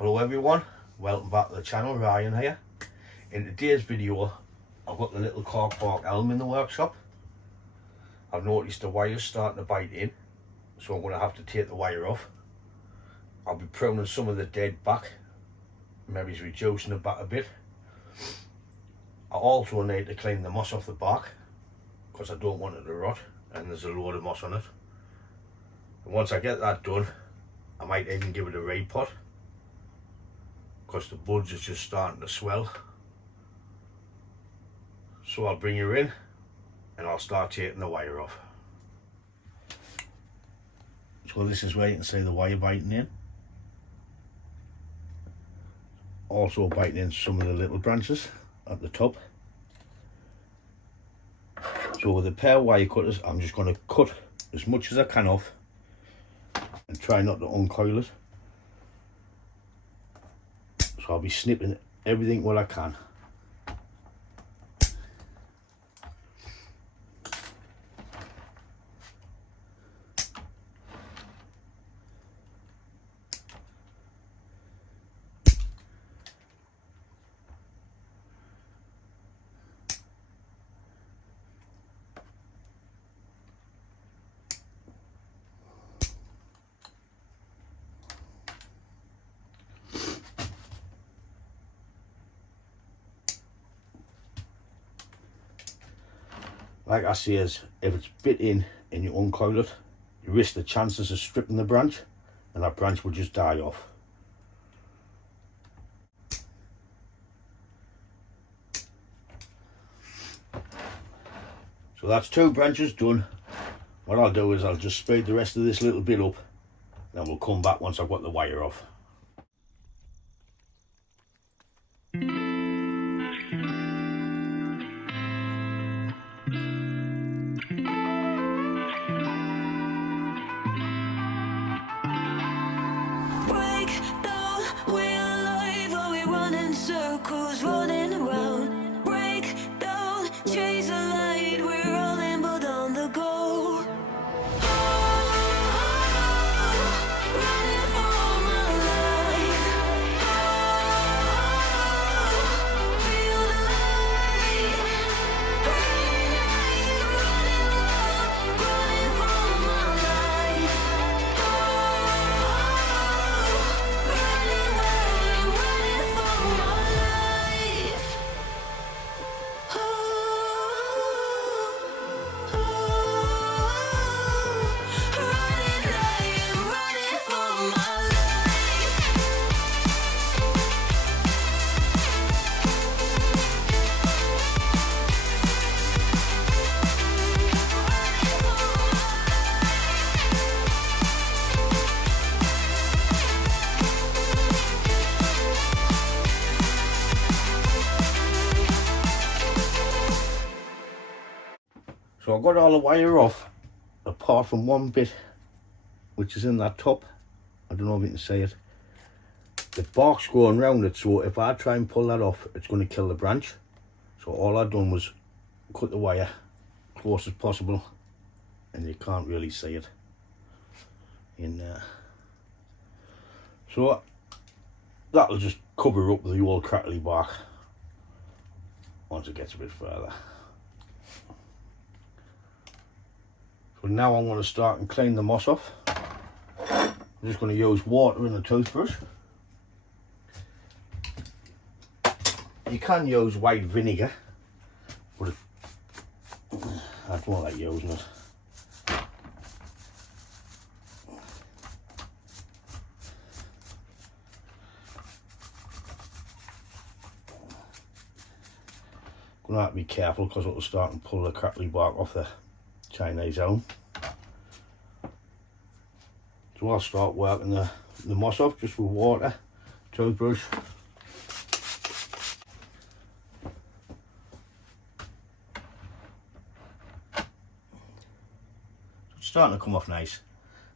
Hello everyone, welcome back to the channel. Ryan here. In today's video I've got the little Cork bark elm in the workshop. I've noticed the wire's starting to bite in, so I'm going to have to take the wire off. I'll be pruning some of the dead back, maybe reducing the back a bit. I also need to clean the moss off the bark because I don't want it to rot, and there's a load of moss on it. And once I get that done, I might even give it a repot because the buds are just starting to swell. So I'll bring her in and I'll start taking the wire off. So this is where you can see the wire biting in. Also biting in some of the little branches at the top. So with a pair of wire cutters, I'm just going to cut as much as I can off and try not to uncoil it. So I'll be snipping everything what I can. Like I say, if it's bit in and you uncoil it, you risk the chances of stripping the branch and that branch will just die off. So that's 2 branches done. What I'll do is I'll just speed the rest of this little bit up, then we'll come back once I've got the wire off. So I got all the wire off, apart from one bit, which is in that top. I don't know if you can see it. The bark's going round it, so if I try and pull that off, it's going to kill the branch. So all I've done was cut the wire close as possible, and you can't really see it in there. So that'll just cover up the old crackly bark once it gets a bit further. So now I'm going to start and clean the moss off. I'm just going to use water and a toothbrush. You can use white vinegar, but I don't like using it. Going to have to be careful because it'll start and pull the crackly bark off the Chinese elm. So I'll start working the moss off just with water, toothbrush. It's starting to come off nice.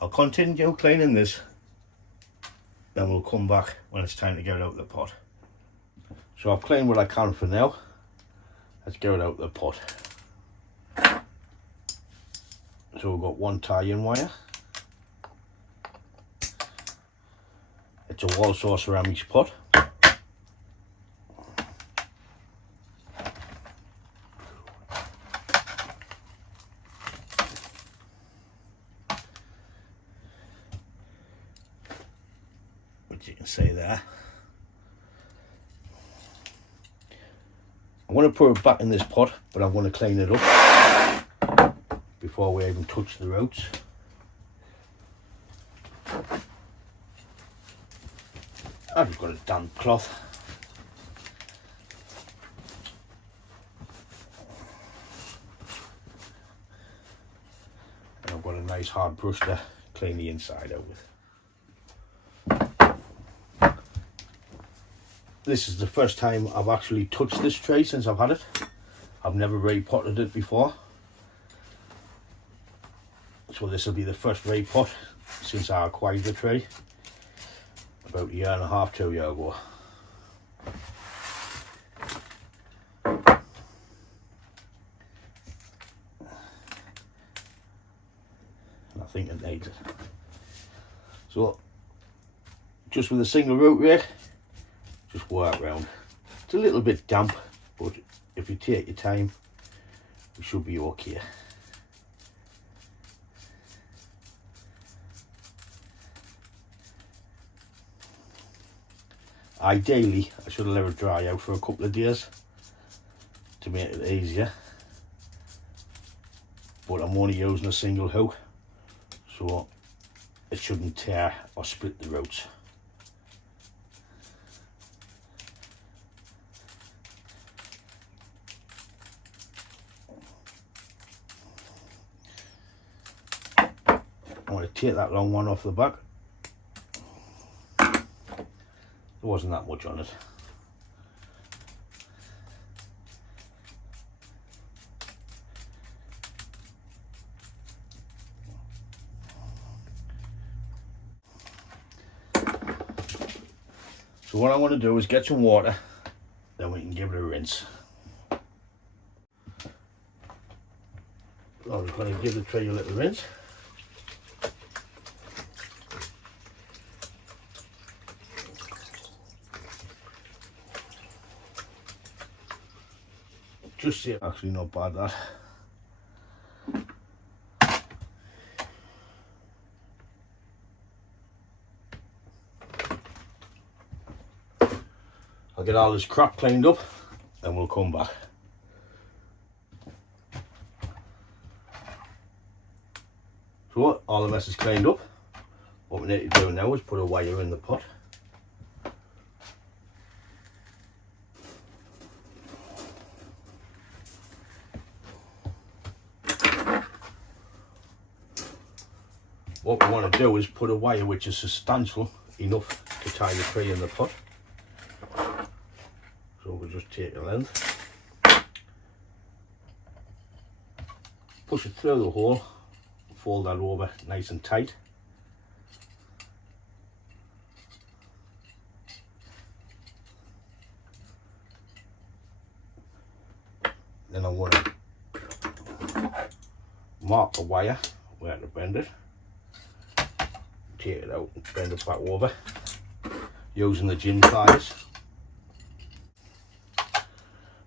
I'll continue cleaning this, then we'll come back when it's time to get it out of the pot. So I've cleaned what I can for now. Let's get it out of the pot. So we've got one tie-in wire, a It's a Warsaw ceramics pot. Which you can see there. I'm going to put it back in this pot, but I'm going to clean it up before we even touch the roots. I've just got a damp cloth. And I've got a nice hard brush to clean the inside out with. This is the first time I've actually touched this tray since I've had it. I've never repotted it before. So this will be the first repot since I acquired the tray. About a year and a half, 2 years ago. And I think it needs it. So, just with a single root rake, just work round. It's a little bit damp, but if you take your time, it should be okay. Ideally, I should have let it dry out for a couple of days to make it easier, but I'm only using a single hook, so it shouldn't tear or split the roots. I'm going to take that long one off the back. There wasn't that much on it. So what I want to do is get some water, then we can give it a rinse. I'm just going to give the tray a little rinse. Just see it, actually not bad that. I'll get all this crap cleaned up and we'll come back. So all the mess is cleaned up. What we need to do now is put a wire in the pot. What we want to do is put a wire which is substantial enough to tie the tray in the pot. So we'll just take a length, push it through the hole, fold that over nice and tight. Then I'm going to mark the wire where to bend it. Take it out and bend it back over using the gin pliers,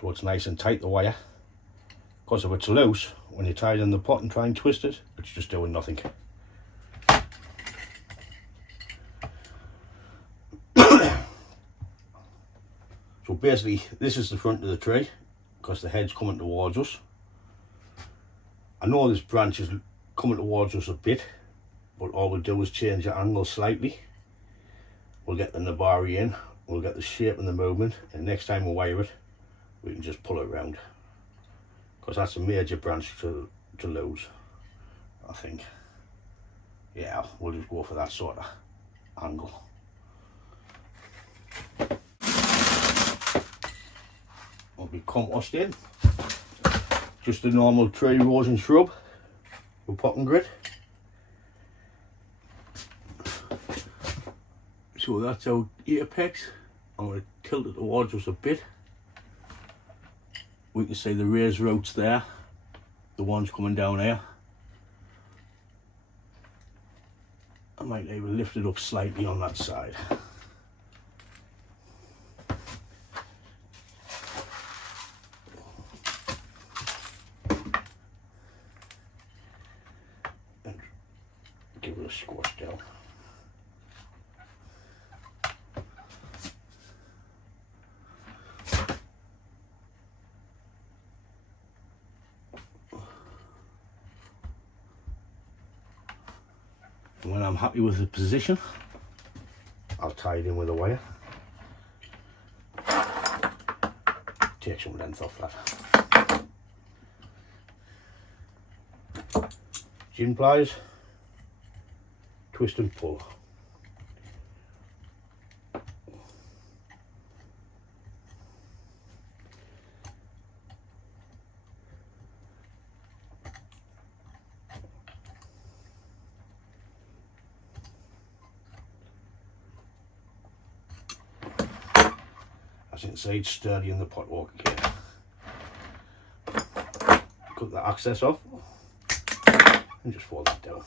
so it's nice and tight, the wire, because if it's loose when you tie it in the pot and try and twist it, it's just doing nothing. So basically this is the front of the tray because the head's coming towards us. I know this branch is coming towards us a bit, but all we'll do is change the angle slightly. We'll get the nabari in, we'll get the shape and the movement, and next time we wire it, we can just pull it round. Because that's a major branch to lose, I think. Yeah, we'll just go for that sort of angle. Will be compost in. Just a normal tree, rose and shrub with potting grit. So that's our apex. I'm going to tilt it towards us a bit. We can see the raised roots there, the ones coming down here. I might even lift it up slightly on that side. just squash down. And when I'm happy with the position, I'll tie it in with a wire. Take some length off that. Gin pliers, twist and pull. As inside, sturdy in the pot walk again. Cut the access off and just fold it down.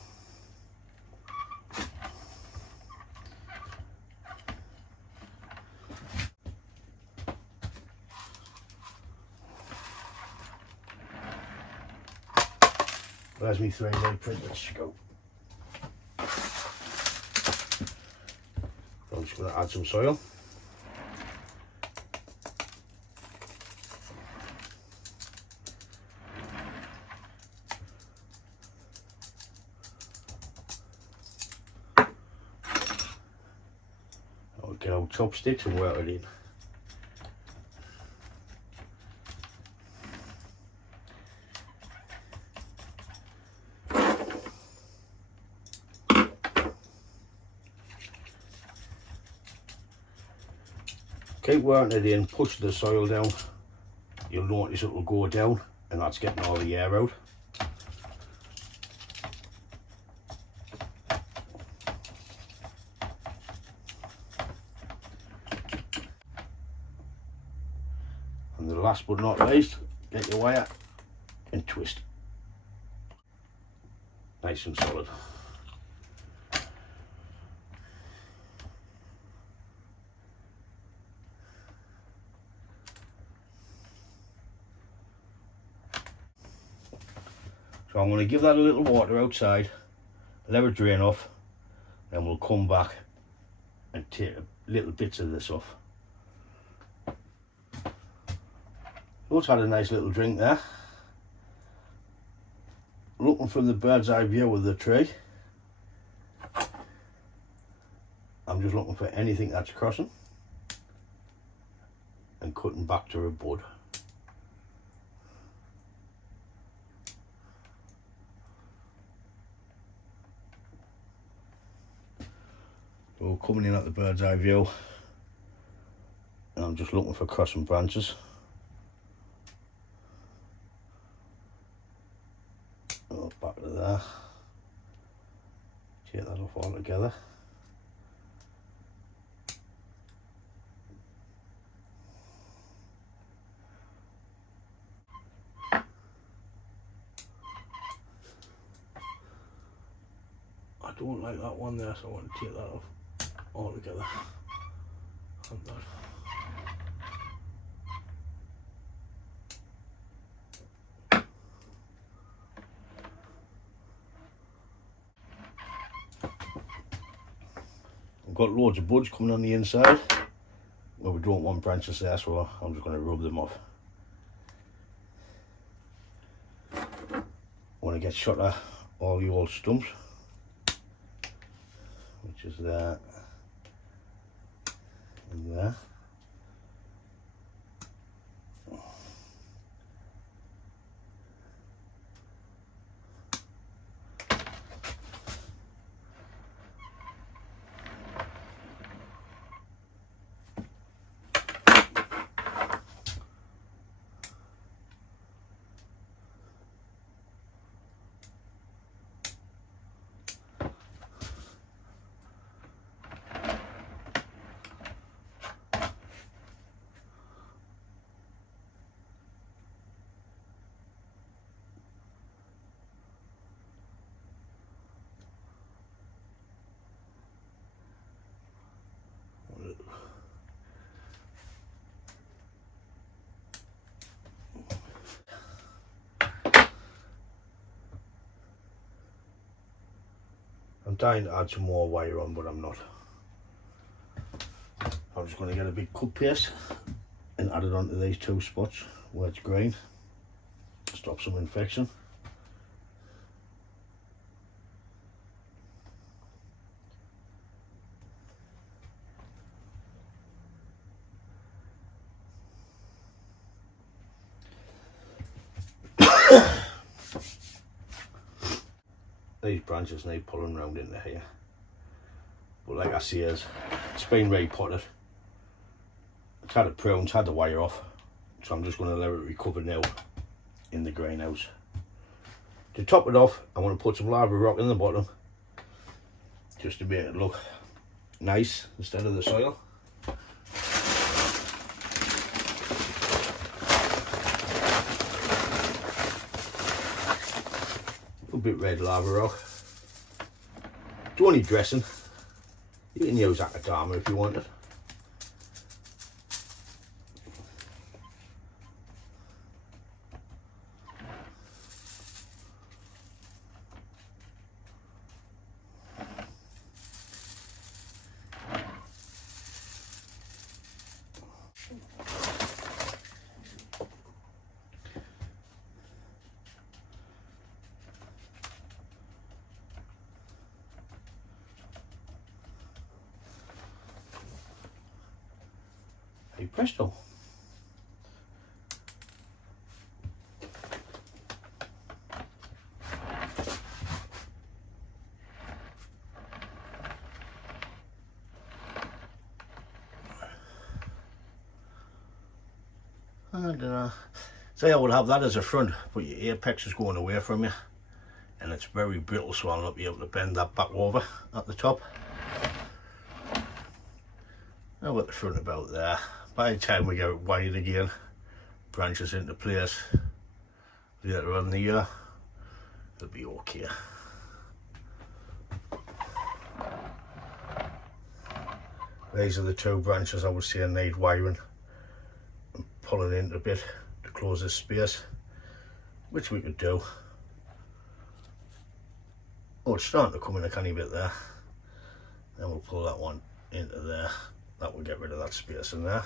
There's me 3D printed scope. I'm just going to add some soil. I'll get out chopsticks and work it in. Keep working it in, push the soil down. You'll notice it will go down, and that's getting all the air out. And the last but not least, get your wire and twist. Nice and solid. So I'm going to give that a little water outside, let it drain off, then we'll come back and take little bits of this off. It's had a nice little drink there. Looking from the bird's eye view of the tree. I'm just looking for anything that's crossing and cutting back to a bud. So coming in at the bird's eye view, and I'm just looking for crossing branches. Oh, back to there. Take that off altogether. I don't like that one there, so I want to take that off altogether. And that. I've got loads of buds coming on the inside where we don't want branches there, so I'm just going to rub them off. I want to get shot at all the old stumps, which is there and there. I'm dying to add some more wire on, but I'm not. I'm just going to get a big cut paste and add it onto these two spots where it's green. Stop some infection. These branches need pulling round into here, but like I say, it's been repotted. It's had it pruned, it's had the wire off, so I'm just going to let it recover now in the greenhouse. To top it off, I want to put some lava rock in the bottom, just to make it look nice instead of the soil. A bit red lava rock. Don't need dressing. You can use akadama if you want it. Hey presto. And say I would have that as a front, but your apex is going away from you and it's very brittle, so I'll not be able to bend that back over at the top. I've got the front about there. By the time we get it wide again, branches into place later on in the year, it'll be okay. These are the two branches I would say need wiring and pulling in a bit to close this space, which we could do. Oh, it's starting to come in a tiny bit there. Then we'll pull that one into there. That will get rid of that space in there.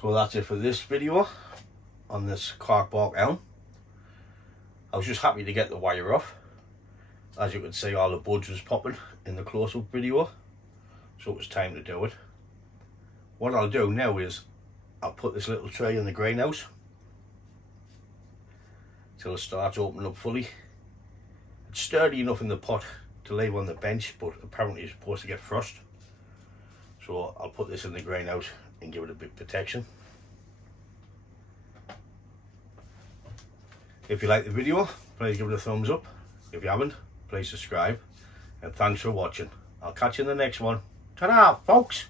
So that's it for this video on this cork bark elm. I was just happy to get the wire off. As you can see, all the buds was popping in the close-up video, so it was time to do it. What I'll do now is I'll put this little tray in the greenhouse till it starts opening up fully. It's sturdy enough in the pot to leave on the bench, but apparently it's supposed to get frost. So I'll put this in the greenhouse and give it a bit of protection. If you like the video, please give it a thumbs up. If you haven't, please subscribe. And thanks for watching. I'll catch you in the next one. Ta-da, folks!